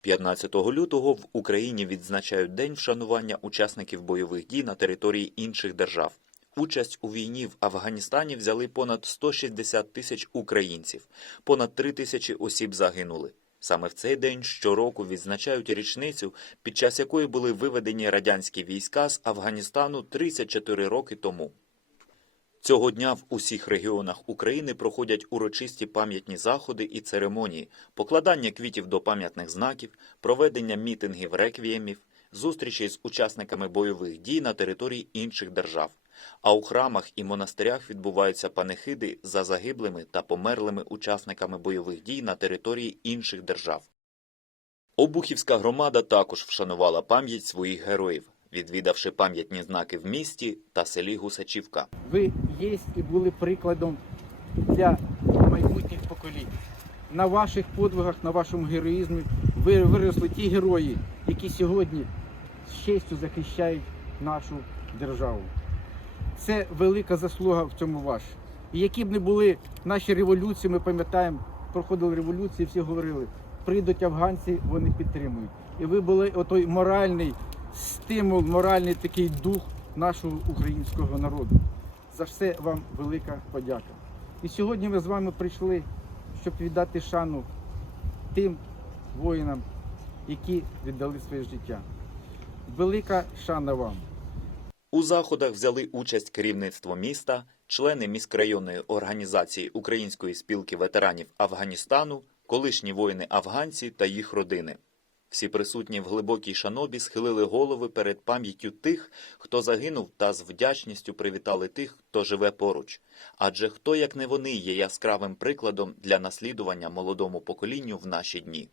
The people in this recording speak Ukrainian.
15 лютого в Україні відзначають День вшанування учасників бойових дій на території інших держав. Участь у війні в Афганістані взяли понад 160 тисяч українців, понад 3 тисячі осіб загинули. Саме в цей день щороку відзначають річницю, під час якої були виведені радянські війська з Афганістану 34 роки тому. Цього дня в усіх регіонах України проходять урочисті пам'ятні заходи і церемонії, покладання квітів до пам'ятних знаків, проведення мітингів реквіємів, зустрічі з учасниками бойових дій на території інших держав. А у храмах і монастирях відбуваються панихиди за загиблими та померлими учасниками бойових дій на території інших держав. Обухівська громада також вшанувала пам'ять своїх героїв, відвідавши пам'ятні знаки в місті та селі Гусачівка. Ви є і були прикладом для майбутніх поколінь. На ваших подвигах, на вашому героїзмі ви виросли ті герої, які сьогодні з честю захищають нашу державу. Це велика заслуга в цьому ваша. І які б не були наші революції, ми пам'ятаємо, проходили революції, всі говорили, прийдуть афганці, вони підтримують. І ви були отой моральний стимул, моральний такий дух нашого українського народу. За все вам велика подяка. І сьогодні ми з вами прийшли, щоб віддати шану тим воїнам, які віддали своє життя. Велика шана вам. У заходах взяли участь керівництво міста, члени міськрайонної організації Української спілки ветеранів Афганістану, колишні воїни-афганці та їх родини. Всі присутні в глибокій шанобі схилили голови перед пам'яттю тих, хто загинув, та з вдячністю привітали тих, хто живе поруч. Адже хто, як не вони, є яскравим прикладом для наслідування молодому поколінню в наші дні.